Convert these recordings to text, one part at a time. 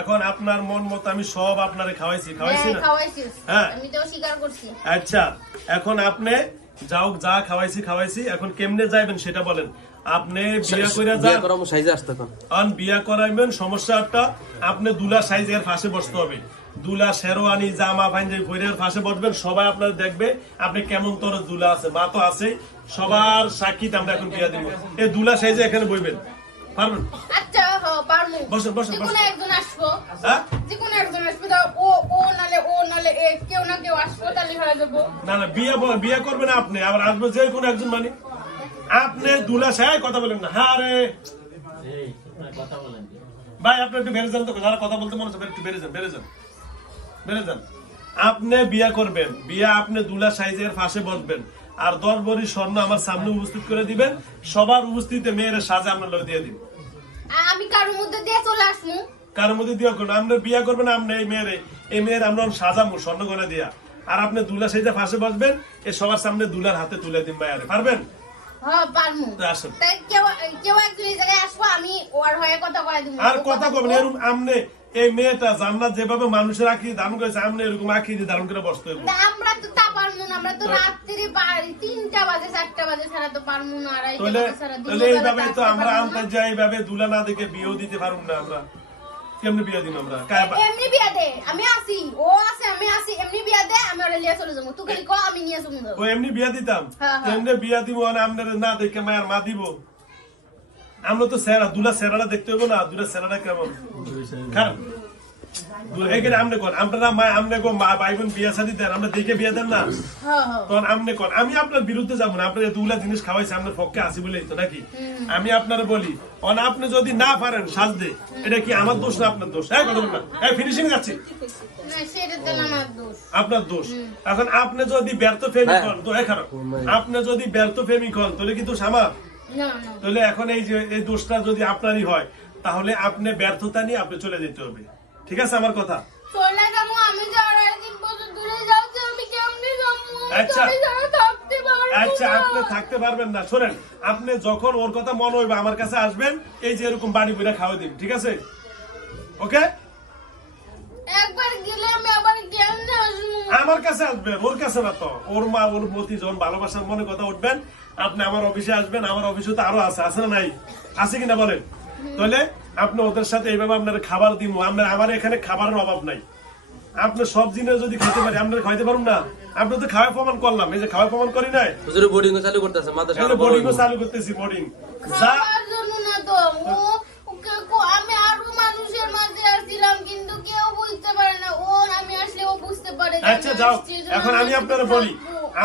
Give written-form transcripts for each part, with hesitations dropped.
এখন আপনার মন মতো আমি সব আপনারে খাওয়াইছি না? হ্যাঁ, আমি তো স্বীকার করছি। আচ্ছা, এখন আপনি যাও, যা খাওয়াইছি, এখন কেমনে যাইবেন সেটা বলেন। আপনি বিয়া কইরা যান, বিয়া করাইবেন, সমস্যাটা আপনি দুলা সাইজের ফাঁসে বসতে হবে। দুলা শেরওয়ানি জামা পাঞ্জাবি পরে ফাঁসে বসবেন, সবাই আপনার দেখবে আপনি কেমন তোর দুলা আছে, মা তো আছে, সবার সাক্ষীতে আমরা এখন বিয়া দিব। এই দুলা সাইজে এখানে বইবেন, পারবেন? আচ্ছা, পারবো। বসেন বসেন বসেন, একজন আসবো। হ্যাঁ, যে কোনো একজন আসবে, ও নালে কেউ না কেউ আসবো, তাহলে হয়ে যাবো। না বিয়া করবেন আপনি, আবার আসবে যে কোনো একজন, মানে আপনি দুলা সাহেব কথা বলেন না। হ্যাঁ রে ভাই, আপনি একটু বেড়ে যান তো, যারা কথা বলতে মনে হচ্ছে একটু বেড়ে যান। আপনি বিয়া করবেন, বিয়া আপনি দুলা সাইজের ফাঁসে বসবেন, আর 10 ভরি স্বর্ণ আমার সামনে উপস্থিত করে দিবেন। সবার উপস্থিতিতে মেয়ের সাজা আপনার লোক দিয়ে দিবেন। আমি কারোর মধ্যে দিয়ে চলে আসবো, কারোর মধ্যে দিয়ে করবেন। আপনি বিয়া করবেন, আপনি এই মেয়ের আমরা সাজাবো স্বর্ণ করে দিয়া, আর আপনি দুলা সাইজে ফাঁসে বসবেন, এই সবার সামনে দুলার হাতে তুলে দিন। ভাইয়ারে পারবেন? হ্যাঁ, পারবো। আসেন, কেউ একজন এই জায়গায় আসবো, আমি ওর হয়ে কথা কয়ে দিব। আর কথা কবেন এরকম। আপনি এই মেয়েটা জান্নাত যেভাবে মানুষের আকৃতি ধারণ করেছে, আপনি এরকম আকৃতি ধারণ করে বসতে হবে। আমরা তো তা পারবো না, আমরা তো রাত্রি 3টা বাজে 4টা বাজে ছাড়া তো পারবো না। আর তাহলে এইভাবে তো আমরা আনতে যাই, এইভাবে দুলা না দেখে বিয়েও দিতে পারবো না। আমরা কেমনে বিয়া দিন? আমরা এমনি বিয়া দে, আমি আসি, ও আছে, আমি আসি, এমনি বিয়া দে, আমি ওরে লিয়ে চলে যাবো। তুই খালি কো, আমি নিয়ে যাবো। ও এমনি বিয়া দিতাম, এমনি বিয়া দিব, আপনারা না দেখে মায়ের মা দিব। আমরা তো দুলা সেরাটা দেখতে হবো না, দুলা সেরাটা কেমন খারাপ এখানে আমনে কোন আপনারা আমনে গো মা ভাই বোন বিয়া শাদী দেন, আমরা দেখে বিয়া দেন না? তখন আমনে কোন আমি আপনার বিরুদ্ধে যাবো না, আপনার এতগুলা জিনিস খাওয়াইছে আপনার পক্ষে আসি বলেই তো নাকি? আমি আপনারা বলি, আপনি যদি না পারেন সাজতে, এটা কি আমার দোষ না আপনার দোষ? হ্যাঁ, কথা বল না। ফিনিশিং যাচ্ছি, আপনার দোষ। এখন আপনি যদি ব্যর্থ প্রেমিক হন, তো খারাপ, আপনি যদি ব্যর্থ প্রেমিক হন তাহলে কিন্তু সামা, তাহলে এখন এই যে এই দোষটা যদি আপনারই হয়, তাহলে আপনি ব্যর্থতা নিয়ে আপনি চলে যেতে হবে। ঠিক আছে আমার কথা? আচ্ছা, আপনি থাকতে পারবেন না। শোনেন, আপনি যখন ওর কথা মনে হইবে আমার কাছে আসবেন, এই যে এরকম বাড়ি বইরা খাওয়া দিন, ঠিক আছে? ওকে, আমার কাছে আসবেন, ওর কাছে না তো। ওর মা ওর প্রতি যখন ভালোবাসার মনে কথা উঠবেন, আপনি আমার অফিসে আসবেন। আমার অফিসে তো আরো আছে না নাই? আছে কিনা বলেন? তাহলে আপনি ওদের সাথে এইভাবে আপনার খাবার দিব। আমার এখানে খাবারের অভাব নাই। আপনি সব জিনিস যদি খেতে পারি, আপনার খাইতে পারুন না? আপনি তো খাওয়া প্রমাণ করলাম, এই যে খাওয়া প্রমাণ করি নাই, বোর্ডিং চালু করতেছি। বোর্ডিং আমি আরো মানুষের মাঝে আসছিলাম, কিন্তু কেউ বুঝতে পারে না। আমি আসলে ও বুঝতে পারে। আচ্ছা যাও, এখন আমি আপনারা বলি,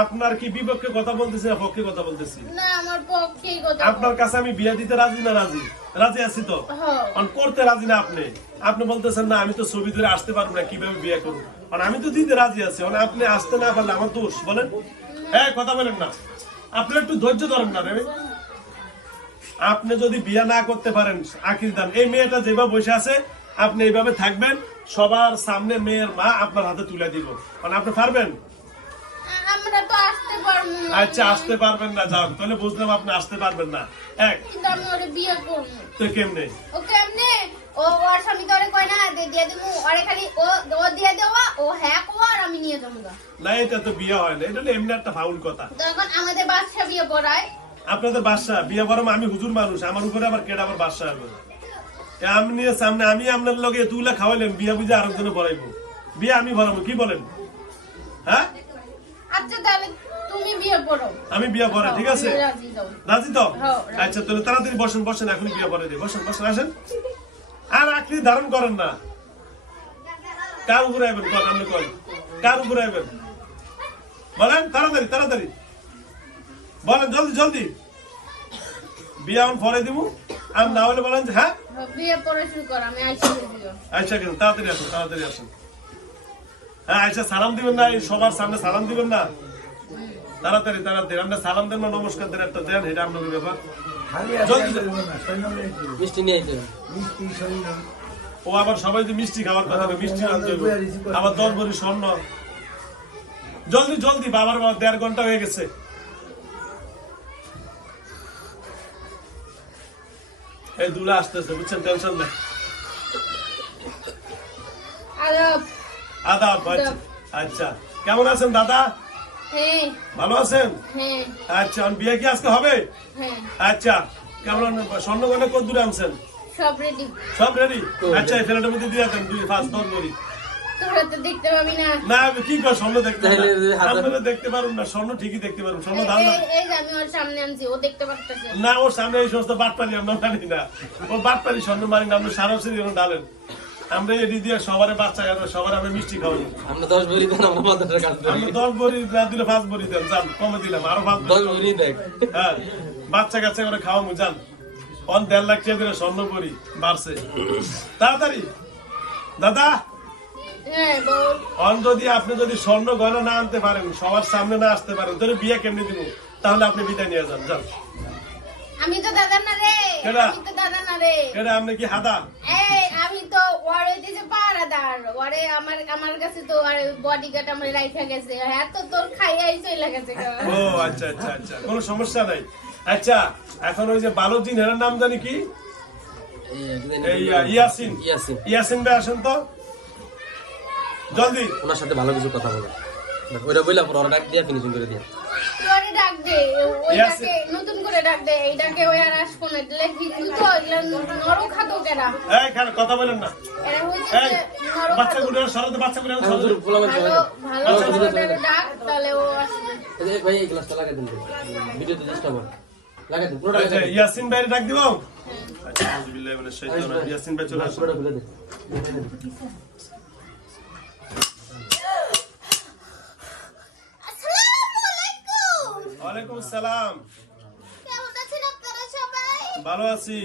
আপনার কি বিপক্ষে কথা বলতেছি না পক্ষে কথা বলতেছি? না, আমার পক্ষেই কথা। আপনার কাছে আমি বিয়া দিতে রাজি না? রাজি আছি তো, করতে রাজি না আপনি? আপনি বলতেছেন না আমি তো ছবি ধরে আসতে পারবো না, কিভাবে বিয়ে করবো? আমি তো দিতে রাজি আছি, আপনি আসতে না পারলে আমার দোষ? বলেন, হ্যাঁ কথা বলেন না। আপনি একটু ধৈর্য ধরেন না রে। আপনি যদি বিয়া না করতে পারেন, আকির দান, এই মেয়েটা যেভাবে বসে আছে, আপনি এইভাবে থাকবেন, সবার সামনে মেয়ের মা আপনার হাতে তুলে দিব। আপনি পারবেন? আচ্ছা, আসতে পারবেন না, যান। তাহলে বুঝলাম আপনি আসতে পারবেন না। তো কেমনে? ওর স্বামী তো ওরে কয় না দিয়ে দিমু, ওরে খালি ও দিয়ে দেওয়া, ও হ্যাঁ কো, আর আমি নিয়ে যাবো। না, এটা তো বিয়ে হয় না, এটা এমনি একটা ফাউল কথা। তখন আমাদের বাদশা বিয়ে পড়ায়। আপনাদের বাদশা বিয়ে পড়াম? আমি হুজুর মানুষ, আমার উপরে আবার কেডা আবার বাদশা হবে? আমি সামনে আমি আপনার লগে তুইলা খাওয়াইলেন, বিয়া বুঝে আরেকজনে পড়াইবো? বিয়ে আমি ভরাবো, কি বলেন? হ্যাঁ, আচ্ছা তাহলে তুমি বিয়ে পড়ো, আমি বিয়ে পড়া, ঠিক আছে? রাজি তো? আচ্ছা তাহলে তাড়াতাড়ি বসেন, এখন বিয়ে পড়ে দিই। বসেন, আসেন। আর আকৃতি ধারণ করেন না। কার উপরে আইবেন? আপনি করেন, কার উপরে আইবেন? বলেন তাড়াতাড়ি বলেন, জলদি। বিয়ে এখন পরে দিব, আর না হলে বলেন যে হ্যাঁ বিয়ে পরে শুরু কর, আমি আইসা কেন? তাড়াতাড়ি আসেন। হ্যাঁ, আইসা সালাম দিবেন না, সবার সামনে সালাম দিবেন না। তাড়াতাড়ি আমরা সালাম দেন না, নমস্কার দেন, একটা দেন, এটা আপনাদের ব্যাপার। ও আবার সবাই যে মিষ্টি খাওয়ার কথা, মিষ্টি আনতে হবে, আবার 10 ভরি স্বর্ণ। জলদি বাবার 1.5 ঘন্টা হয়ে গেছে। এই দুলা আসতেছে, বুঝছেন, টেনশন নেই। আদাব। আদাব। আচ্ছা কেমন আছেন দাদা? হ্যাঁ ভালো আছেন? হ্যাঁ আচ্ছা বিয়ে কি আজকে হবে? হ্যাঁ আচ্ছা কেমন স্বর্ণ গয়না কত দূরে আনছেন? সব রেডি। সব রেডি? আচ্ছা এই ফেরাটার মধ্যে দিয়ে দেন 2-5-10 ভরি। তোরা তো দেখতে পাবি না। না আমি কি করে স্বর্ণ দেখতে পারবো? আপনারা দেখতে পারুন না, স্বর্ণ ঠিকই দেখতে পারুন, স্বর্ণ দাম না। এই যে আমি ওর সামনে আনছি, ও দেখতে পারতেছে না ওর সামনে এই সমস্ত বাটপারি আমরা মানি না। ও বাটপারি স্বর্ণ মানি না, আমরা সারা বছর এরকম ডালেন। আমরা এটি দিয়ে সবার বাচ্চা সবার আমরা মিষ্টি খাওয়াই। আমরা 10 ভরি দেন, আমরা মাথাটা কাটতে পারি। আমরা 10 ভরি না দিলে 5 ভরি দেন, যান কমে দিলাম আরো 5 10 ভরি দেখ। হ্যাঁ বাচ্চা কাচ্চা করে খাওয়ামু যান। 1.5 লাখ টাকা করে স্বর্ণ ভরি বাড়ছে তাড়াতাড়ি। দাদা হ্যাঁ বল। যদি আপনি যদি স্বর্ণ গয়না না আনতে পারেন, সবার সামনে না আসতে পারেন, তাহলে বিয়ে কেমনি দিব? তাহলে আপনি বিদায় নিয়ে যান, যান। আমি তো দাদা না রে, কেডা? আমি তো দাদা না রে। এটা আপনি কি হাদা? এই আমি তো ওরে দিছে পাহারাদার, ওরে আমার কাছে তো আর বডিগার্ড আমার রাইখা গেছে। হ্যাঁ তো তোর খাইয়াই চলে গেছে। ও আচ্ছা আচ্ছা আচ্ছা কোনো সমস্যা নাই। আচ্ছা এখন ওই যে বালক দিন এর নাম জানি কি? এই ইয়াসিন। ইয়াসিন ভাই আসেন তো জলদি। ওনার সাথে ভালো কিছু কথা বলো। ওইটা বইলা পর ওরা ডাক দিয়া ফিনিশিং করে দিয়া। ওরে ডাক দে, ওইটাকে নতুন করে ডাক দে। এইটাকে ওই আর আসবো না, দিলে কিন্তু তো এগুলা নরক খাতো কেনা। এই খান কথা বলেন না। এরা হচ্ছে এই নরক বাচ্চাগুলো সরাতে, বাচ্চাগুলো সরাতে। ভালো ভালো ডাক, তাহলে ও আসবে। এই ভাই এই গ্লাসটা লাগা দিন। ভিডিওতে চেষ্টা কর। লাগা দিন পুরোটা লাগা আচ্ছা দিন। ইয়াসিন ভাই ডাক দিব। আচ্ছা আউযুবিল্লাহি মিনাশ শাইতানির রাজিম। ইয়াসিন ভাই চলে আসুন। পুরোটা খুলে দে। আসসালামু আলাইকুম। ওয়ালাইকুম আসসালাম। কেমন আছেন আপনারা সবাই? ভালো আছি।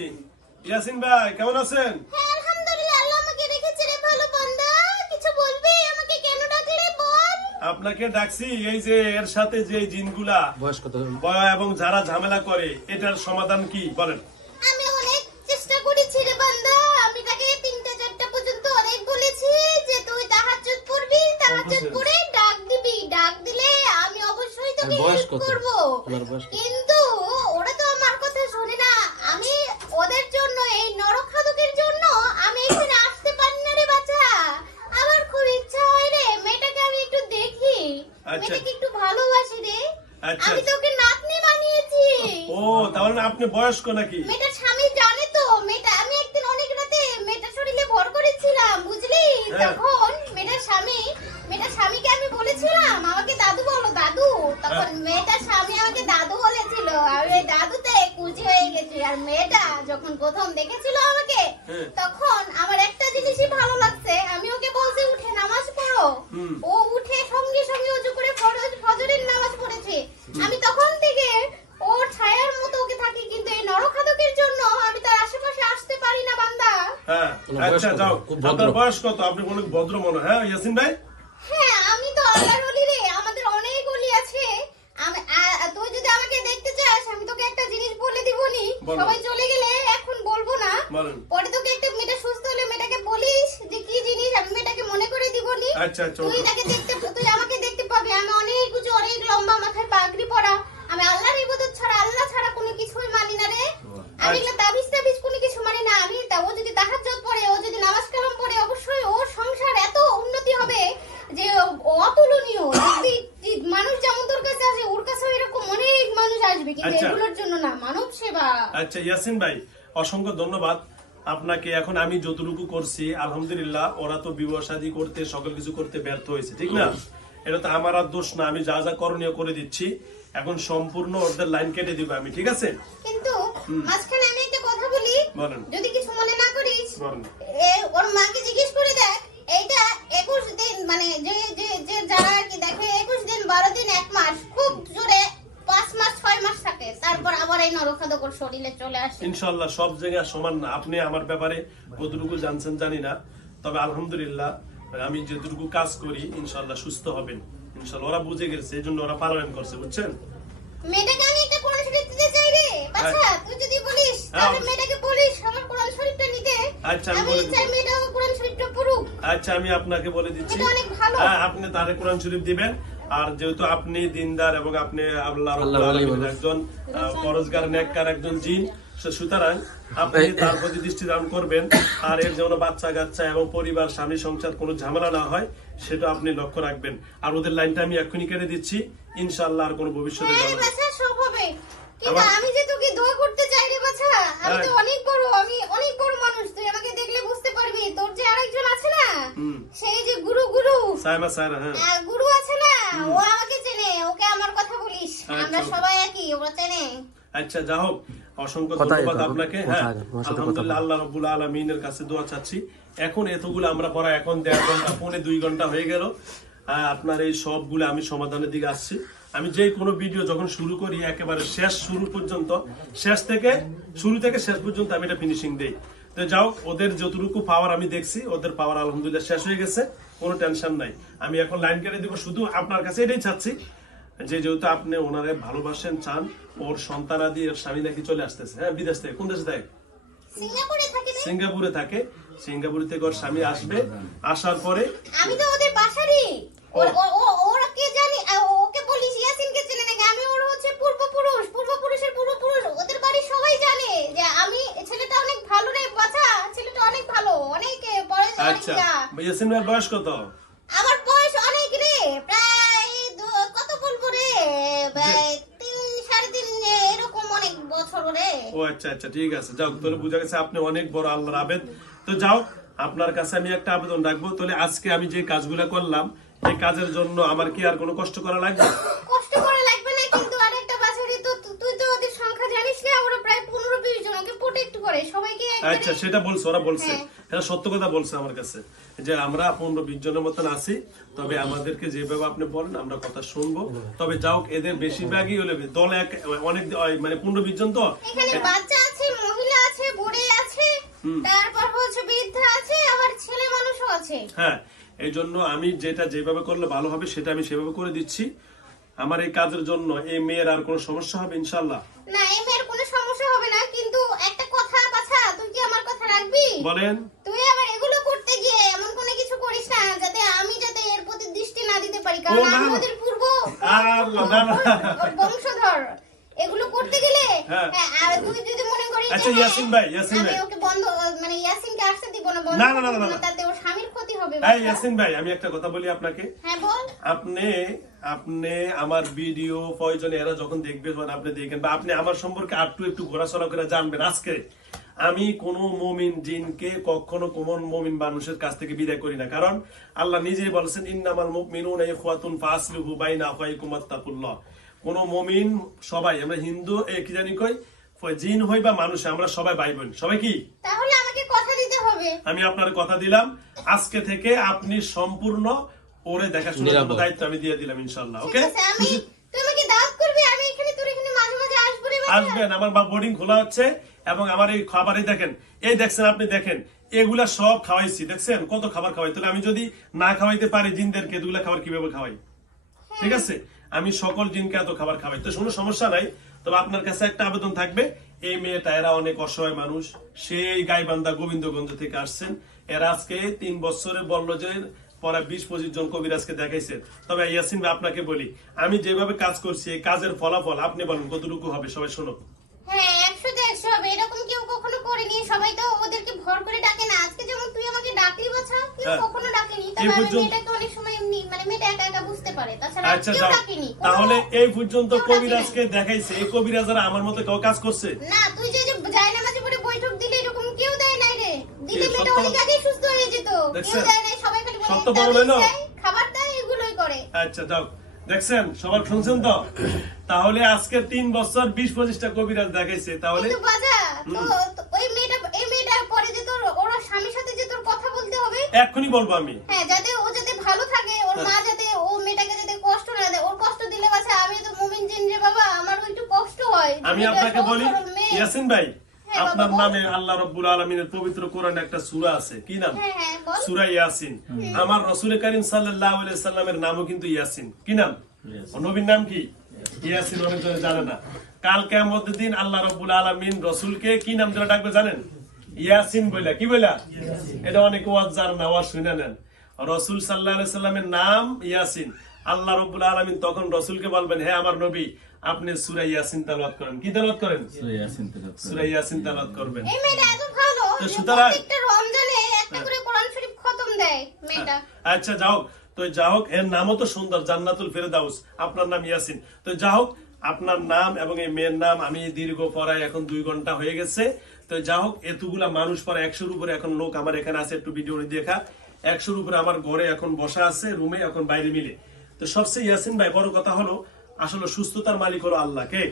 ইয়াসিন ভাই কেমন আছেন? হ্যাঁ আলহামদুলিল্লাহ, আল্লাহ আমাকে রেখেছে রে ভালো বান্দা। কিছু বলবি? আমাকে কেন ডাকলে বল। আপনাকে ডাকছি এই যে এর সাথে যে জিনগুলা বয়স কত? এবং যারা ঝামেলা করে এটার সমাধান কি বলেন? আমি অনেক চেষ্টা করেছি রে বান্দা। আমি তাকে 3টা-4টা পর্যন্ত অনেক বলেছি যে তুই তাহাজ্জুদ পড়বি, তাহাজ্জুদ পড়ে ডাক দিবি, ডাক দিলে আমি অবশ্যই তোকে বয়স হেল্প কত? করব। তোমার বয়স কত? কিন্তু ওরা তো আমার কথা শোনে না। আমি ওদের জন্য, এই নরখাদকের জন্য আমি এখানে আসতে পারি না রে বাচ্চা। আমার খুব ইচ্ছা হয় রে মেয়েটাকে আমি একটু দেখি, আচ্ছা। মেয়েটাকে একটু ভালোবাসি রে। আচ্ছা। আমি তোকে নাতনি বানিয়েছি। ও তাহলে আপনি বয়স্ক নাকি? মেয়েটার স্বামী জানে তো। মেয়েটা আমি একদিন অনেক রাতে মেয়েটার শরীরে ভর করেছিলাম বুঝলি। হ্যাঁ। তখন মেয়েটার স্বামীকে আমি বলেছিলাম আমাকে দাদু বলো দাদু। তখন মেয়েটার স্বামী আমাকে দাদু বলেছিল। আমি ওই দাদুতে খুশি হয়ে গেছি। আর মেয়েটা যখন প্রথম দেখেছিল আমাকে, হ্যাঁ। তখন আমার একটা জিনিসই ভালো লাগছে। আমি ওকে বলছি উঠে নামাজ পড়ো। হুম। ও উঠে সঙ্গে সঙ্গে উজু করে ফজরের নামাজ পড়েছে। আমি তখন থেকে ওর ছায়ার মতো ওকে থাকি, কিন্তু এই নরখাদকের জন্য আমি তার আশেপাশে আসতে পারি না বান্দা। হ্যাঁ তোমার বয়স আচ্ছা কত? যাও। খুব ভদ্র। আপনার বয়স কত? আপনি অনেক ভদ্র মনে হয়। হ্যাঁ ইয়াসিন ভাই হ্যাঁ আমি তো আল্লাহর ওলি রে। আমাদের অনেক ওলি আছে। তুই যদি আমাকে দেখতে চাস আমি তোকে একটা জিনিস বলে দিবনি। বলো। সবাই চলে গেলে এখন বলবো না। বলেন। পরে তোকে একটা মেয়েটা সুস্থ হলে মেয়েটাকে বলিস যে কি জিনিস, আমি মেয়েটাকে মনে করে দিবনি। আচ্ছা আচ্ছা তুই আমাকে দেখতে পাবি। আমি অনেক উঁচু, অনেক লম্বা, মাথায় পাগড়ি পরা। আমি আল্লাহর ইবাদত ছাড়া, আল্লাহ ছাড়া কোনো কিছুই মানি না রে। আমি এগুলো তাবিজ কোনো কিছু মানি না। ও যদি তাহাজ্জুদ পড়ে, ও যদি নামাজ কালাম পড়ে, অবশ্যই ওর সংসার এত উন্নতি হবে যে অতুলনীয়। মানুষ যেমন তোর কাছে আসে, ওর কাছেও এরকম অনেক মানুষ আসবে, কিন্তু আচ্ছা। এগুলোর জন্য না, মানব সেবা। আচ্ছা ইয়াসিন ভাই অসংখ্য ধন্যবাদ আপনাকে। এখন আমি যতটুকু করছি আলহামদুলিল্লাহ, ওরা তো বিবাহ শাদী করতে সকল কিছু করতে ব্যর্থ হয়েছে, ঠিক না? এটা তো আমার আর দোষ না। আমি যা যা করণীয় করে দিচ্ছি। এখন সম্পূর্ণ ওদের লাইন কেটে দিব আমি, ঠিক আছে? কিন্তু মাঝখানে আমি একটা কথা বলি, বলেন। যদি কিছু মনে না করিস। বলেন। ওর মাকে জিজ্ঞেস করে দেখ, এইটা 21 দিন, মানে যে যারা আর কি দেখে 21 দিন, 12 দিন, 1 মাস, খুব জোরে 5 মাস 6 মাস থাকে, তারপর আবার এই নরখাদক ওর শরীরে চলে আসে। ইনশাআল্লাহ সব জায়গায় সমান না। আপনি আমার ব্যাপারে কতটুকু জানছেন জানি না, তবে আলহামদুলিল্লাহ আমি যেটুকু কাজ করি ইনশাআল্লাহ সুস্থ হবেন ইনশাআল্লাহ। ওরা বুঝে গেছে, এই জন্য ওরা পালন করছে, বুঝছেন? মেয়েটাকে আমি একটা কোরআন শরীফ দিতে চাই রে বাচ্চা। তুই যদি বলিস তাহলে মেয়েটাকে বলিস আমার কোরআন শরীফটা নিতে। আচ্ছা আমি আমি বলে চাই দিব। মেয়েটা আমার কোরআন শরীফটা পড়ুক। আচ্ছা আমি আপনাকে বলে দিচ্ছি। এটা অনেক ভালো। হ্যাঁ আপনি তারে কোরআন শরীফ দিবেন। আর যেহেতু আপনি দিনদার এবং আপনি আল্লাহর আল্লাহ রাব্বুল আলামিনের বলে। একজন পরহেজগার নেককার একজন জিন, সুতরাং আপনি তার প্রতি দৃষ্টি দান করবেন, আর এর যেন বাচ্চা কাচ্চা এবং পরিবার স্বামী সংসার কোনো ঝামেলা না হয় সেটা আপনি লক্ষ্য রাখবেন। আর ওদের লাইনটা আমি এক্ষুনি কেটে দিচ্ছি, ইনশাআল্লাহ আর কোনো ভবিষ্যতে হ্যাঁ যাবে না। বাছা সব হবে, কিন্তু আমি যে তোকে দোয়া করতে চাই রে বাছা, আমি তো অনেক বড় মানুষ, তুই আমাকে দেখলে বুঝতে পারবি। তোর যে আরেকজন আছে না, সেই যে গুরু সাইমা সাইরা, হ্যাঁ গুরু আছে না, ও আমাকে চেনে, ওকে আমার কথা বলিস, আমরা সবাই একই, ওরা চেনে। আচ্ছা যা হোক, অসংখ্য ধন্যবাদ আপনাকে। হ্যাঁ আলহামদুলিল্লাহ, আল্লাহ রাব্বুল আলামিনের কাছে দোয়া চাচ্ছি। এখন এতগুলো আমরা পড়া এখন 1.5 ঘন্টা 2.5 ঘন্টা হয়ে গেল, আপনার এই সবগুলো আমি সমাধানের দিকে আসছি। আমি যে কোনো ভিডিও যখন শুরু করি একেবারে শুরু থেকে শেষ পর্যন্ত আমি এটা ফিনিশিং দেই। তো যাও, ওদের যতটুকু পাওয়ার আমি দেখছি, ওদের পাওয়ার আলহামদুলিল্লাহ শেষ হয়ে গেছে, কোনো টেনশন নাই। আমি এখন লাইন কেটে দিব, শুধু আপনার কাছে এটাই চাচ্ছি যে যেহেতু আপনি ওনারে ভালোবাসেন, চান, ওর সন্তানাদি এর স্বামী নাকি চলে আসতেছে, হ্যাঁ বিদেশ থেকে। কোন দেশে থাকে? সিঙ্গাপুরে থাকে। সিঙ্গাপুর থেকে ওর স্বামী আসবে, আসার পরে আমি তো ওদের বাসারই, ওরা কে জানি, ওকে বলিস ইয়াসিনকে চেনে নাকি, আমি ওর হচ্ছে পূর্বপুরুষের পূর্বপুরুষ, ওদের বাড়ির সবাই জানে যে আমি ছেলেটা অনেক ভালো রে বাছা, ছেলেটা অনেক ভালো, অনেক বয়স। আচ্ছা ইয়াসিন ভাইয়ের বয়স কত? আমার বয়স অনেক রে, প্রায় কত বলবো রে, 3-3.5 এরকম অনেক বছর রে। ও আচ্ছা আচ্ছা ঠিক আছে, যাও তাহলে বুঝা গেছে আপনি অনেক বড় আল্লাহর আবেদ। তো যাও, আপনার কাছে আমি একটা আবেদন রাখবো, তাহলে আজকে আমি যে কাজগুলো করলাম এই কাজের জন্য আমার কি আর কোনো কষ্ট করা লাগবে? কষ্ট করা লাগবে না, কিন্তু আরেকটা বাছারি তো, তুই তো ওদের সংখ্যা জানিস না, ওরা প্রায় 15-20 জনকে প্রোটেক্ট করে সবাইকে। আচ্ছা সেটা বলছে, ওরা বলছে, এটা সত্য কথা বলছে আমার কাছে, যে আমরা 15-20 জনের মতন আছি, তবে আমাদেরকে যেভাবে আপনি বলেন আমরা কথা শুনবো। তবে যাও, এদের বেশিরভাগই হলে দল অনেক মানে 15-20 জন, তো এখানে বাচ্চা আছে, মহিলা আছে, বুড়ি আছে, তারপর হচ্ছে বৃদ্ধা আছে, আবার ছেলে মানুষও আছে। হ্যাঁ, এই জন্য আমি যেটা যেভাবে করলে ভালো হবে সেটা আমি সেভাবে করে দিচ্ছি। আমার এই কাজের জন্য এই মেয়ের আর কোনো সমস্যা হবে ইনশাআল্লাহ? না, এই মেয়ের কোনো সমস্যা হবে না, কিন্তু একটা কথা বাছা, তুই কি আমার কথা রাখবি? বলেন। তুই আবার এগুলো করতে গিয়ে এমন কোনো কিছু করিস না যাতে আমি এর প্রতি দৃষ্টি না দিতে পারি, কারণ আমি ওদের পূর্ব বংশধর। এগুলো করতে গেলে আর তুই যদি মনে করিস আচ্ছা ইয়াসিন ভাই, আমি ওকে বন্ধ, মানে ইয়াসিনকে আসতে দিব না, বন্ধ না, তাতে ওর স্বামীর ক্ষতি হবে। এই ইয়াসিন ভাই, আমি একটা কথা বলি আপনাকে। হ্যাঁ বল। আপনি আমার ভিডিও প্রয়োজনে এরা যখন দেখবে, আপনি দেখেন, বা আপনি আমার সম্পর্কে একটু ঘোরাচড়া করে জানবেন। আজকে আমি কোন মুমিন জিনকে কখনো কোন মুমিন মানুষের কাছ থেকে বিদায় করি না, কারণ আল্লাহ নিজেই বলেছেন ইন্নামাল মুমিনুনা ইখওয়াতুন ফাসলিহু বাইনা আখাইকুম ওয়াত্তাকুল্লাহ। কোন মুমিন, সবাই আমরা হিন্দু কি জানি কই, জিন হই বা মানুষ, আমরা সবাই ভাই বোন। সবাই কি? তাহলে আমাকে কথা দিতে হবে। আমি আপনার কথা দিলাম, আজকে থেকে আপনি সম্পূর্ণ ওরে দেখাশোনার জন্য দায়িত্ব আমি দিয়ে দিলাম ইনশাআল্লাহ। ওকে, তুই আমাকে দাওয়াত করবি, আমি এখানে তোর এখানে মাঝে মাঝে আসব রে। আসবেন, আমার বোর্ডিং খোলা হচ্ছে, এবং আমার এই খাবারই দেখেন, এই দেখছেন আপনি, দেখেন এগুলা সব খাওয়াইছি, দেখছেন কত খাবার খাওয়াই। তাহলে আমি যদি না খাওয়াইতে পারি জিনদেরকে, এগুলা খাবার কিভাবে খাওয়াই? ঠিক আছে, আমি সকল জিনকে এত খাবার খাওয়াই, তো কোনো সমস্যা নাই। তবে আপনার কাছে একটা আবেদন থাকবে, এই মেয়েটা, এরা অনেক অসহায় মানুষ, সেই গাইবান্ধা গোবিন্দগঞ্জ থেকে আসছেন। এরা আজকে 3 বছরে বললো যে পরে 20-25 জন কবিরাজকে দেখাইছেন। তবে ইয়াসিন ভাই আপনাকে বলি, আমি যেভাবে কাজ করছি এই কাজের ফলাফল আপনি বলেন কতটুকু হবে? সবাই শোনো। হ্যাঁ 100-100 হবে, এরকম কেউ কখনো করেনি, সবাই তো ওদেরকে ভর করে ডাকে না। আজকে যেমন তুই আমাকে ডাকলি বাছা, কেউ কখনো ডাকেনি। তবে আমি মেয়েটাকে অনেক সময় এমনি, মানে মেয়েটা একা একা বুঝতে পারে, তাছাড়া কেউ ডাকেনি। তাহলে এই পর্যন্ত কবিরাজকে দেখাইছে, এই কবিরাজরা আমার মতো কেউ কাজ করছে না? তুই যে জায়নামাজে পড়ে বৈঠক দিলে, এরকম কেউ দেয় নাই রে। দিলে মেয়েটা অনেক আগেই সুস্থ হয়ে যেত, কেউ দেয় নাই, সবাই খালি বলে খাবার দেয়, এগুলোই করে। আচ্ছা যাও, দেখছেন সবার শুনছেন তো? তাহলে আজকে 3 বছর 20-25টা কবিরাজ দেখাইছে। তাহলে ওই মেয়েটার পরে যে তোর ওর স্বামীর সাথে যে তোর কথা বলতে হবে, এক্ষুনি বলবো আমি। হ্যাঁ, যাতে ও যাতে ভালো থাকে, ওর মা যাতে ও মেয়েটাকে যাতে কষ্ট না দেয়। ওর কষ্ট দিলে বাছা, আমি তো মুমিন জিন রে বাবা, আমার একটু কষ্ট হয়। আমি আপনাকে বলি ইয়াসিন ভাই, আপনার নামে আল্লাহ রাব্বুল আলামিনের পবিত্র কোরআনে একটা সূরা আছে, কি নাম? সূরা ইয়াসিন। আমার রাসূল কারীম সাল্লাল্লাহু আলাইহি সাল্লামের নামও কিন্তু ইয়াসিন। কি নাম? নবীর নাম কি? ইয়াসিন। অনেকজন জানে না। কাল কিয়ামতের দিন আল্লাহ রাব্বুল আলামিন রাসূলকে কি নাম ধরে ডাকবে জানেন? ইয়াসিন বইলা। কি বইলা? এটা অনেক ওয়াজ জানেন না, ওয়াজ শুনে নেন। রাসূল সাল্লাল্লাহু আলাইহি সাল্লামের নাম ইয়াসিন। আল্লাহ রাব্বুল আলামিন তখন রাসূলকে বলবেন, হে আমার নবী, আপনি সূরা ইয়াসিন তেলাওয়াত করেন। কি তেলাওয়াত করেন? সূরা ইয়াসিন তেলাওয়াত করবেন। এই মেয়েটা এত ভালো তো যে সুতরাং প্রত্যেকটা রমজানে একটা করে কোরআন শরীফ খতম দেয় মেয়েটা। আচ্ছা যাও, তো যা হোক, এর নামও তো সুন্দর, জান্নাতুল ফেরদাউস, আপনার নাম ইয়াসিন। তো যা হোক, আপনার নাম এবং এই মেয়ের নাম আমি দীর্ঘ পড়ায় এখন 2 ঘন্টা হয়ে গেছে। তো যা হোক, এতগুলা মানুষ পরে 100-র উপরে এখন লোক আমার এখানে আছে, একটু ভিডিও দেখা 100-র উপরে আমার ঘরে এখন বসা আছে, রুমে এখন বাইরে মিলে। তো সবচেয়ে ইয়াসিন ভাই বড় কথা হলো, আসলে সুস্থতার মালিক হলো আল্লাহ। কে?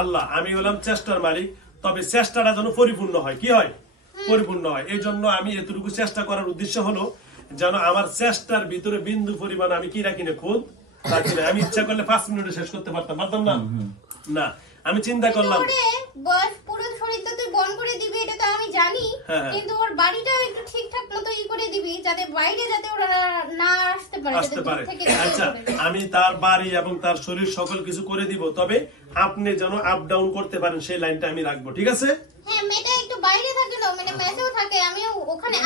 আল্লাহ। আমি হলাম চেষ্টার মালিক, তবে চেষ্টাটা যেন পরিপূর্ণ হয়। কি হয়? পরিপূর্ণ হয়। এই জন্য আমি এতটুকু চেষ্টা করার উদ্দেশ্য হলো যেন আমার চেষ্টার ভিতরে বিন্দু পরিমাণ আমি কি রাখি না, খুদ রাখি না। আমি ইচ্ছা করলে 5 মিনিটে শেষ করতে পারতাম না। না, আমি চিন্তা করলাম বয়স পুরো শরীর তো তুই বন্ধ করে দিবি, এটা তো আমি জানি, কিন্তু ওর বাড়িটা একটু ঠিকঠাক মতো ই করে দিবি, যাতে বাইরে যাতে ওরা না আসতে পারে। আচ্ছা, আমি তার বাড়ি এবং তার শরীর সকল কিছু করে দিব, তবে আপনি যেন আপ ডাউন করতে পারেন সেই লাইনটা আমি রাখবো। ঠিক আছে? হ্যাঁ, মেয়েটা একটু বাইরে থাকে না, মানে মেসেও থাকে। আমি ওখানে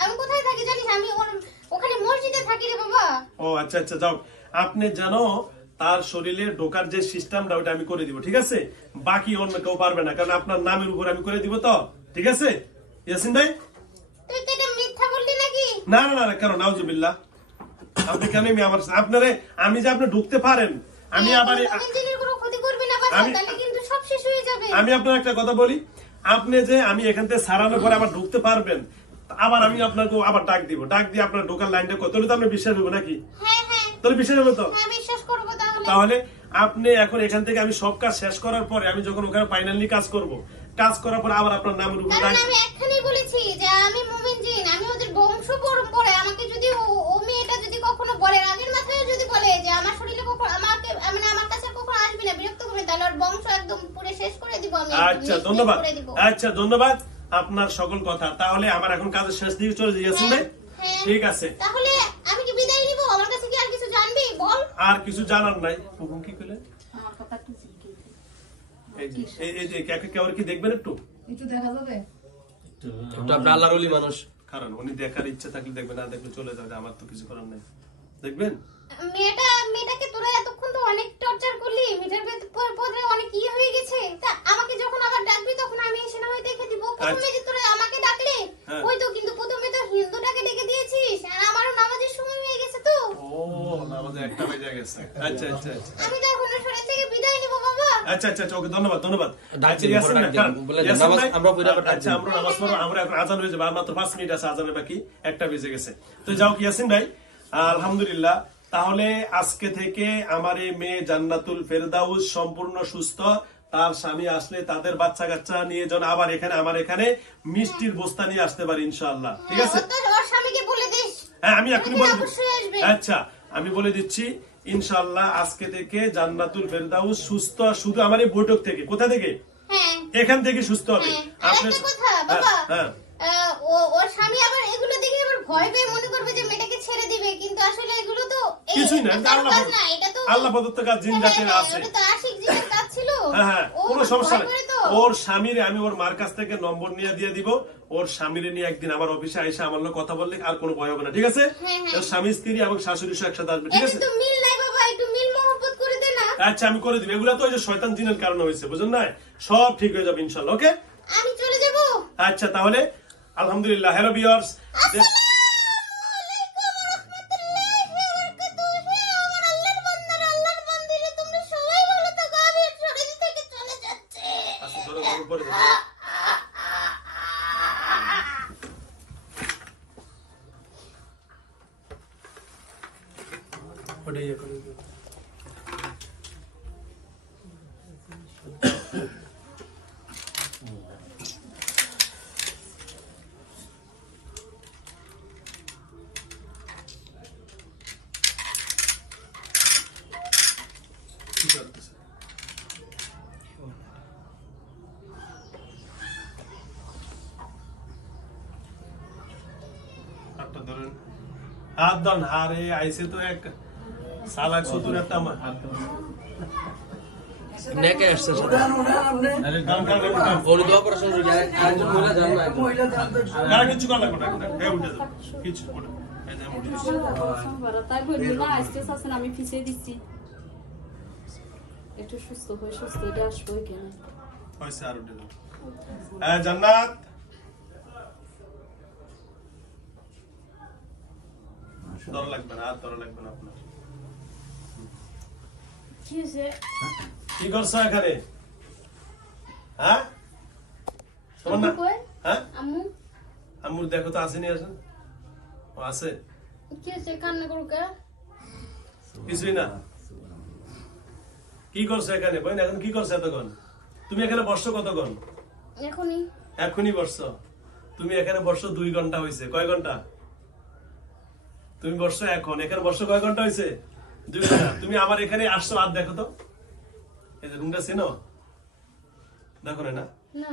আমি কোথায় থাকি জানিস? আমি ওখানে মসজিদে থাকি রে বাবা। ও আচ্ছা, যাও, আপনি জানো তার শরীরে ঢোকার যে সিস্টেমটা ওটা আমি করে দিব। ঠিক আছে? বাকি অন্য কেউ পারবে না, কারণ আপনার নামের উপর আমি করে দিব। তো ঠিক আছে ইয়াসিন ভাই? তুই তো এটা মিথ্যা বললি নাকি? না, কেন? নাউজুবিল্লাহ। আপনি কেন? আপনারে আমি যে আপনি ঢুকতে পারেন, আমি আবার ইঞ্জিনের কোনো ক্ষতি করবি না বাবা, তাহলে কিন্তু সব শেষ হয়ে যাবে। আমি আপনার একটা কথা বলি, আপনি যে আমি এখান থেকে সারানোর পরে আবার ঢুকতে পারবেন, আবার আমি আপনাকে আবার ডাক দিয়ে আপনার ঢোকার লাইনটা কত হলে তো আপনি বিশ্বাস হবে নাকি? হ্যাঁ, তাহলে বিশ্বাস হবে তো? হ্যাঁ, বিশ্বাস করব। তাহলে আপনি এখন এখান থেকে আমি সব কাজ শেষ করার পরে আমি যখন ওখানে ফাইনালি কাজ করার পর আবার আপনার নামের উপর আমি একখানেই বলেছি যে আমি মুমিন জিন, আমি ওদের বংশ পরম্পরায়, আমাকে যদি ও মেয়েটা যদি কখনো বলে, আগের মাথায় যদি বলে যে আমার শরীরে কখনো আমাকে মানে আমার কাছে কখনো আসবি না, বিরক্ত করবে, তাহলে ওর বংশ একদম পুরো শেষ করে দিব আমি। আচ্ছা, ধন্যবাদ আপনার সকল কথা। তাহলে আমার এখন কাজের শেষ দিকে চলে যাচ্ছেন ভাই? ঠিক আছে, তাহলে আমি কি বিদায় নিব? আমার কাছে কি আর কিছু জানবি? বল। আর কিছু জানার নাই। হুকুম কি কইলে? এই যে কেউ কি দেখবেন? একটু দেখা যাবে, আপনি আল্লাহর ওলি মানুষ, কারণ উনি দেখার ইচ্ছা থাকলে দেখবেন, না দেখলে চলে যাবে, আমার তো কিছু করার নাই। দেখবেন মেয়েটাকে তোরা এতক্ষণ তো অনেক টর্চার করলি, মেয়েটার পরে অনেক ইয়ে হয়ে গেছে। তা আমাকে যখন আবার ডাকবি তখন আমি এসে না হয় দেখে দিব। প্রথমে যে তোরা আমাকে ডাকলে ওই তো, কিন্তু প্রথমে তো হিন্দুটাকে ডেকে দিয়েছিস, আর আমারও নামাজের সময় হয়ে গেছে। তো নামাজে 1টা বেজে গেছে। আচ্ছা, আমি তো এখন শরীর থেকে বিদায় নিব বাবা। আচ্ছা, ওকে, ধন্যবাদ। আচ্ছা ইয়াসিন, আমরা নামাজ পড়ব, আমরা এখন আজান হয়ে যাবে, মাত্র 5 মিনিট আছে আজানের বাকি, 1টা বেজে গেছে। তো যাও ইয়াসিন ভাই, আলহামদুলিল্লাহ। তাহলে আজকে থেকে আমার এই মেয়ে জান্নাতুল ফেরদাউস সম্পূর্ণ সুস্থ। তার স্বামী আসলে তাদের বাচ্চা কাচ্চা নিয়ে যেন আবার আমার এখানে মিষ্টির বস্তা নিয়ে আসতে পারি ইনশাআল্লাহ। ঠিক আছে? ওর স্বামীকে বলে দিস। হ্যাঁ, আমি এখনই বলে দিচ্ছি। আচ্ছা, আমি বলে দিচ্ছি ইনশাআল্লাহ আজকে থেকে জান্নাতুল ফেরদাউস সুস্থ, শুধু আমার এই বৈঠক থেকে। কোথা থেকে? এখান থেকে সুস্থ হবে। আপনার কথা বাবা, ওর স্বামী আবার এগুলো দেখে আবার ভয় পেয়ে মনে করবে যে মেয়েটাকে ছেড়ে দিবে, কিন্তু আসলে এগুলো তো কিছুই না, আল্লাহ প্রদত্ত কাজ, জিন জাতের আছে। ওটা তো আশিক জিনের কাজ ছিল। হ্যাঁ, কোনো সমস্যা নেই। ওর স্বামীরে আমি ওর মার কাছ থেকে নম্বর নিয়ে দিয়ে দিব। ওর স্বামীরে নিয়ে একদিন আমার অফিসে আইসা আমার লোক কথা বললে আর কোনো ভয় হবে না। ঠিক আছে? ওর স্বামী, স্ত্রী এবং শাশুড়ি একসাথে আসবে। ঠিক আছে? একটু মিল নাই বাবা, একটু মিল মহব্বত করে দে না। আচ্ছা, আমি করে দিব। এগুলা তো ওই যে শয়তান জিনের কারণে হয়েছে, বুঝুন না? সব ঠিক হয়ে যাবে ইনশাআল্লাহ। ওকে, আমি চলে যাব। আচ্ছা, তাহলে আলহামদুলিল্লাহ। হ্যালো ভিউয়ার্স, হাত দান। আরে আইসে তো এক সালাক সতুর একটা নেকে আসছে সাথে ওনি দোয়া করার জন্য আরেকজন মহিলা জান না, না কিছু করা লাগবে না, উঠে যাও কিছু ওটা তাই বলি না, আজকে শাসন আমি ফিসে দিচ্ছি। একটু সুস্থ হয়ে সুস্থ এটা আসবো কেন হয়েছে আর উঠে জান্নাত ডর লাগবে না, আর ডর লাগবে না আপনার। কি হয়েছে? কি করছো এখানে? হ্যাঁ তোমার না? আম্মু কই? হ্যাঁ আম্মু আম্মুর দেখো তো আসেনি, আসেন ও আছে? কি হয়েছে? কান্না করুকা? কিছুই না। কি করছো এখানে বোন? এখন কি করছো এতক্ষণ? তুমি এখানে বসছো কতক্ষণ? এখনই এখনই বসছো? তুমি এখানে বসছো 2 ঘন্টা হয়েছে। কয় ঘন্টা? তুমি বসছো এখন, এখানে বসছো কয় ঘন্টা হয়েছে? 2 ঘন্টা। তুমি আমার এখানে আসছো, আর দেখো তো এই যে রুমটা চেনো? দেখো না? না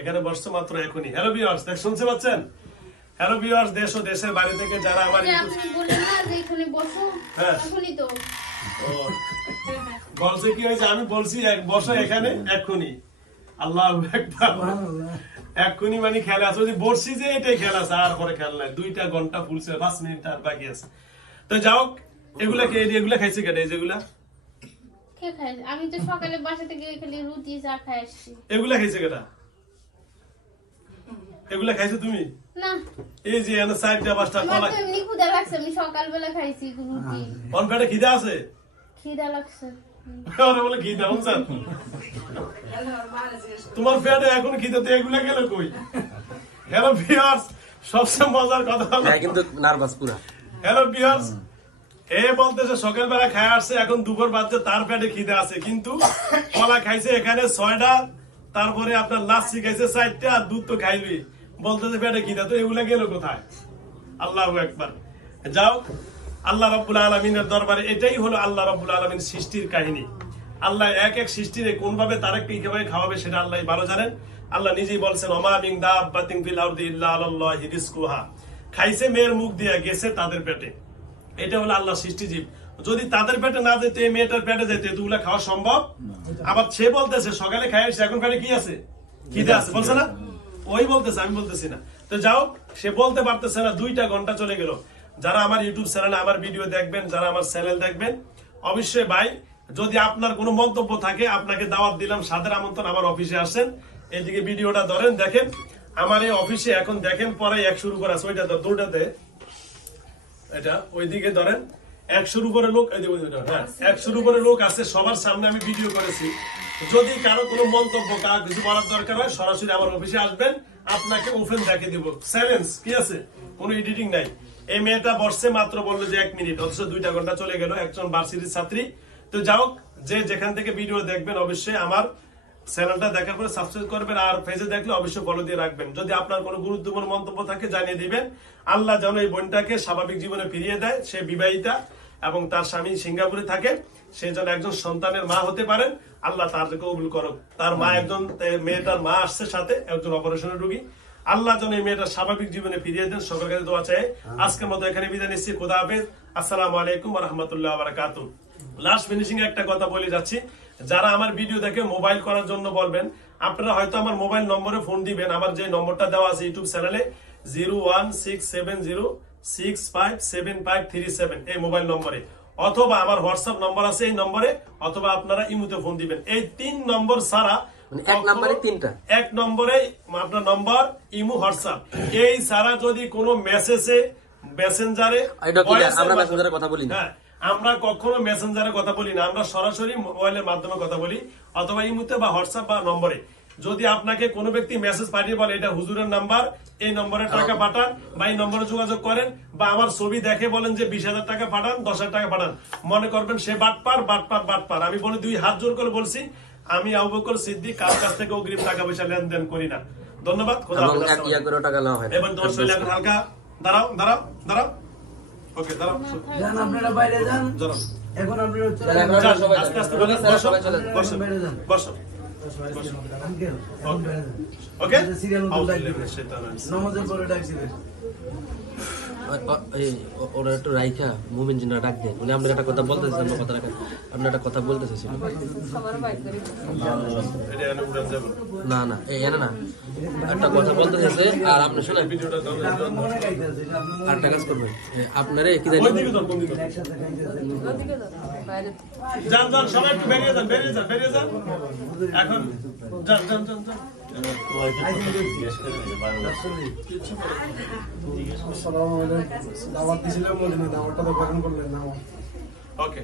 এখানে বসছো মাত্র এখনই। হ্যালো ভিউয়ার্স, শুনতে পাচ্ছেন? হ্যালো ভিউয়ার্স, দেশ ও দেশের বাইরে থেকে যারা আমার যে আপনি বললেন না যে এখানে বসো, হ্যাঁ। এখনই তো ও, বলছে কি হয়েছে? আমি বলছি বসো এখানে এক্ষুনি। আল্লাহু আকবার। এক্ষুনি মানে খেলা আছে, ওই যে বলছি যে এটাই খেলা আছে, আর পরে খেলা নাই। 2টা ঘন্টা ফুলছে, 5 মিনিট আর বাকি আছে। তো যাও, এগুলা খাইছে কেটে? এই যেগুলা কে খায়? আমি তো সকালে বাসা থেকে খালি রুটি চা খাই আসছি। এগুলা খাইছে কেটা? এগুলা খাইছো তুমি? না এই যে এনে 4টা 5টা আমার কলা। তো এমনি ক্ষুধা লাগছে, আমি সকালবেলা খাইছি রুটি। কোন পেটে খিদা আছে? খিদা লাগছে। ওরা বলে খিদা হচ্ছে। তোমার পেটে এখন খিদা, তো এগুলা গেল কই? হ্যালো ভিউয়ার্স, সবচেয়ে মজার কথা হলো, হ্যাঁ কিন্তু নার্ভাস পুরা। হ্যালো ভিউয়ার্স, এ বলতেছে সকালবেলা খায় আসছে, এখন দুপুর বাজছে, তার পেটে খিদে আছে, কিন্তু কলা খাইছে এখানে 6টা, তারপরে আপনার লাচ্ছি খাইছে 4টা, আর দুধ তো খাইবি, বলতেছে পেটে খিদা। তো এগুলা গেল কোথায়? আল্লাহু আকবার। যাও, আল্লাহ রাব্বুল আলামিনের দরবারে এটাই হলো আল্লাহ রাব্বুল আলামিন সৃষ্টির কাহিনী। আল্লাহ এক এক সৃষ্টিরে কোন ভাবে তারা কিভাবে খাওয়াবে সেটা আল্লাহ ভালো জানেন। আল্লাহ নিজেই বলছেন, ওমা মিন দাব্বাতিন ফিল আরদি ইল্লা আলাল্লাহি রিজকুহা। খাইছে মেয়ের মুখ দিয়া, গেছে তাদের পেটে। এটা হলো আল্লাহ সৃষ্টিজীব। যদি তাদের পেটে না যেত, এই মেয়েটার পেটে যেত, এগুলা খাওয়া সম্ভব? আবার সে বলতেছে সকালে খাই আসছে, এখন পেটে কি আছে? খিদে আছে, বলছে না? ওই বলতেছে, আমি বলতেছি না। তো যাও, সে বলতে পারতেছে না, 2টা ঘন্টা চলে গেল। যারা আমার ইউটিউব চ্যানেলে আমার ভিডিও দেখবেন, যারা আমার চ্যানেল দেখবেন, অবশ্যই ভাই, যদি আপনার কোনো মন্তব্য থাকে, আপনাকে দাওয়াত দিলাম, সাদের আমন্ত্রণ, আমার অফিসে আসেন। এইদিকে ভিডিওটা ধরেন, দেখেন আমার এই অফিসে। এখন দেখেন পরে 1 শুরু করা আছে, ওইটা 2টাতে, এটা ওইদিকে ধরেন 100-র উপরে লোক, 100-র উপরে লোক আছে। সবার সামনে আমি ভিডিও করেছি। যদি কারো কোনো মন্তব্য, কারো কিছু বলার দরকার হয়, সরাসরি আমার অফিসে আসবেন, আপনাকে ওপেন দেখে দিব। চ্যালেঞ্জ কি আছে? কোনো এডিটিং নাই। এই মেয়েটা বসছে মাত্র, বললো যে 1 মিনিট, অথচ 2টা ঘন্টা চলে গেল। একজন ভার্সিটির ছাত্রী। তো যাও, যে যেখান থেকে ভিডিও দেখবেন, অবশ্যই আমার চ্যানেলটা দেখার পরে সাবস্ক্রাইব করবেন, আর পেজে দেখলে অবশ্যই ফলো দিয়ে রাখবেন। যদি আপনার কোনো গুরুত্বপূর্ণ মন্তব্য থাকে, জানিয়ে দিবেন। আল্লাহ যেন এই বোনটাকে স্বাভাবিক জীবনে ফিরিয়ে দেয়। সে বিবাহিতা এবং তার স্বামী সিঙ্গাপুরে থাকে, সে যেন একজন সন্তানের মা হতে পারেন। আল্লাহ তার কবুল করুক। তার মা একজন, মেয়েটার মা আসছে সাথে, একজন অপারেশনের রোগী। আল্লাহ যেন এই মেয়েটা স্বাভাবিক জীবনে ফিরিয়ে দেন। সকলের কাছে দোয়া চাই। আজকের মতো এখানে বিদায় নিচ্ছি। খোদা হাফেজ। আসসালামু আলাইকুম ওয়া রাহমাতুল্লাহি ওয়া বারাকাতুহু। লাস্ট ফিনিশিং একটা কথা বলে যাচ্ছি, যারা আমার ভিডিও দেখে মোবাইল করার জন্য বলবেন, আপনারা হয়তো আমার মোবাইল নম্বরে ফোন দিবেন। আমার যে নম্বরটা দেওয়া আছে ইউটিউব চ্যানেলে, 01670657537, এই মোবাইল নম্বরে, অথবা আমার হোয়াটসঅ্যাপ নম্বর আছে এই নম্বরে, অথবা আপনারা ইমুতে ফোন দিবেন। এই 3 নম্বর ছাড়া, এক নম্বরে 3টা, 1 নম্বরে আপনার নম্বর, ইমু, হোয়াটসঅ্যাপ, এই ছাড়া যদি কোনো মেসেজে, মেসেঞ্জারে, আমরা মেসেঞ্জারে কথা বলি না। হ্যাঁ, আমরা কখনো মেসেঞ্জারে কথা বলি না। আমরা সরাসরি মোবাইলের মাধ্যমে কথা বলি, অথবা ইমুতে বা হোয়াটসঅ্যাপ বা নম্বরে। যদি আপনাকে কোনো ব্যক্তি মেসেজ পাঠিয়ে বলে এটা হুজুরের নাম্বার, এই নম্বরে টাকা পাঠান, বা এই নম্বরে যোগাযোগ করেন, বা আমার ছবি দেখে বলেন যে 20,000 টাকা পাঠান, 10,000 টাকা পাঠান, মনে করবেন সে বাটপার। আমি বলি, 2 হাত জোর করে বলছি, আমি আবু বকর সিদ্দিক কার কাছ থেকে অগ্রিম টাকা পয়সা লেনদেন করি না। ধন্যবাদ। খোদা হাফেজ। টাকা নেওয়া হয়। এবার 10 মিনিট হালকা দাঁড়াও। ওকে, দাঁড়াও। যান, আপনারা বাইরে যান। দাঁড়াও। এখন আপনারা আস্তে আস্তে বলেন, বসো। ওকে, সিরিয়াল আউযু ডাক বিল্লাহি দিবেন। মিনাশ শাইতানির রাজিম। নামাজের পরে ডাক দিবেন। ওরা একটু রাইখা মুমিন জিনা ডাক দেন উনি আপনার একটা কথা বলতেছেন আপনার কথা রাখেন আপনি একটা কথা বলতেছেন সবার বাইক করে এটা এনে উড়ান যাবে না না এই এনে না একটা কথা বলতেছে আর আপনি শুনেন ভিডিওটা দাও আর একটা কাজ করবেন আপনারে কি জানি ওই দিকে যাও কোন দিকে ওদিকে যাও বাইরে যান যান সবাই একটু বেরিয়ে যান এখন যান যান যান যান আসসালামু আলাইকুম দাওয়াত দিছিলাম বলেন দাওয়াতটা তো গ্রহণ করলেন না ওকে